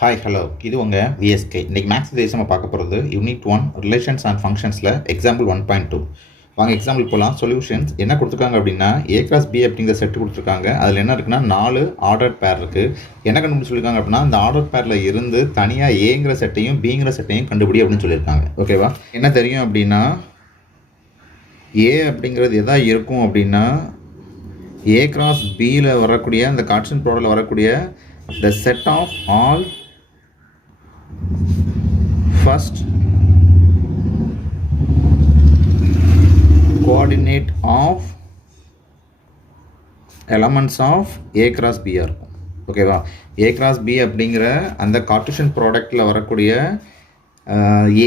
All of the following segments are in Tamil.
ஹாய் ஹலோ இது உங்கள் விஎஸ்கே. இன்றைக்கி மேக்ஸ் தேசம் நம்ம பார்க்க போகிறது யூனிட் 1 ரிலேஷன்ஸ் அண்ட் ஃபங்க்ஷன்ஸில் எக்ஸாம்பிள் 1.2. வாங்க எக்ஸாம்பிள் போகலாம். சொல்யூஷன்ஸ் என்ன கொடுத்துருக்காங்க அப்படின்னா A × B அப்படிங்கிற செட்டு கொடுத்துருக்காங்க. அதில் என்ன இருக்குன்னா 4 ஆர்டர் பேர் இருக்குது. என்ன கண்டுபிடிச்சி சொல்லியிருக்காங்க அப்படின்னா அந்த ஆர்டர் பேரில் இருந்து தனியாக ஏங்கிற செட்டையும் பிங்கிற செட்டையும் கண்டுபிடி அப்படின்னு சொல்லியிருக்காங்க. ஓகேவா? என்ன தெரியும் அப்படின்னா ஏ அப்படிங்கிறது எதா இருக்கும் அப்படின்னா A × Bயில் வரக்கூடிய அந்த கார்ட்டீசியன் ப்ராடக்ட்டில் வரக்கூடிய the set of all first coordinate of elements of A × B இருக்கும். ஓகேவா? A × B அப்படிங்கிற அந்த கார்ட்டீசியன் ப்ராடக்ட்டில் வரக்கூடிய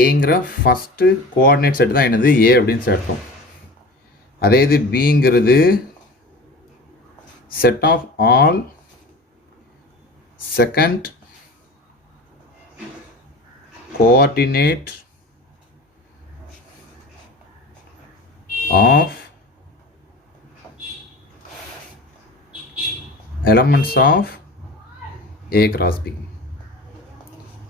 ஏங்கிற ஃபஸ்ட்டு கோஆர்டினேட் செட் தான் என்னது ஏ அப்படின்னு சேர்த்தோம். அதே இது பிங்கிறது set of all second coordinate of elements of A × B.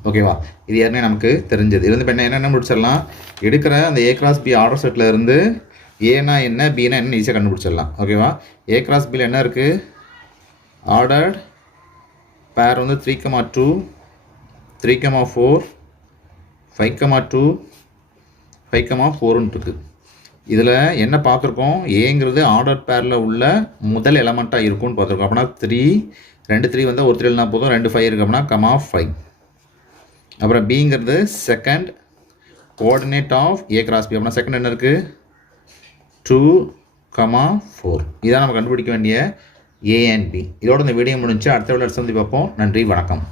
ஓகேவா? இது ஏற்கனவே நமக்கு தெரிஞ்சது. இருந்து இப்போ என்ன முடிச்சிடலாம், எடுக்கிற அந்த A × B ஆர்டர் செட்டில் இருந்து ஏனா என்ன பினா என்ன ஈஸியாக கண்டுபிடிச்சிடலாம். ஓகேவா? A × Bயில் என்ன இருக்குது, ஆர்டர்ட் பேர் வந்து 3,2 3,4 5,2 5,4 இருக்குது. இதில் என்ன பார்த்துருக்கோம், ஏங்கிறது ஆர்டர் பேரில் உள்ள முதல் எலமெண்ட்டாக இருக்கும்னு பார்த்துருக்கோம். அப்படின்னா 2 3 வந்தால் ஒரு 3 எழுதினா போதும், 2 5 இருக்குது அப்படின்னா 5. அப்புறம் பிங்கிறது second coordinate of A × B. அப்படின்னா செகண்ட் என்ன இருக்குது 2, 4. இதான் நம்ம கண்டுபிடிக்க வேண்டிய A and B. இதோட இந்த வீடியோ முடிஞ்சு அடுத்த வீடியோ சந்தி பார்ப்போம். நன்றி, வணக்கம்.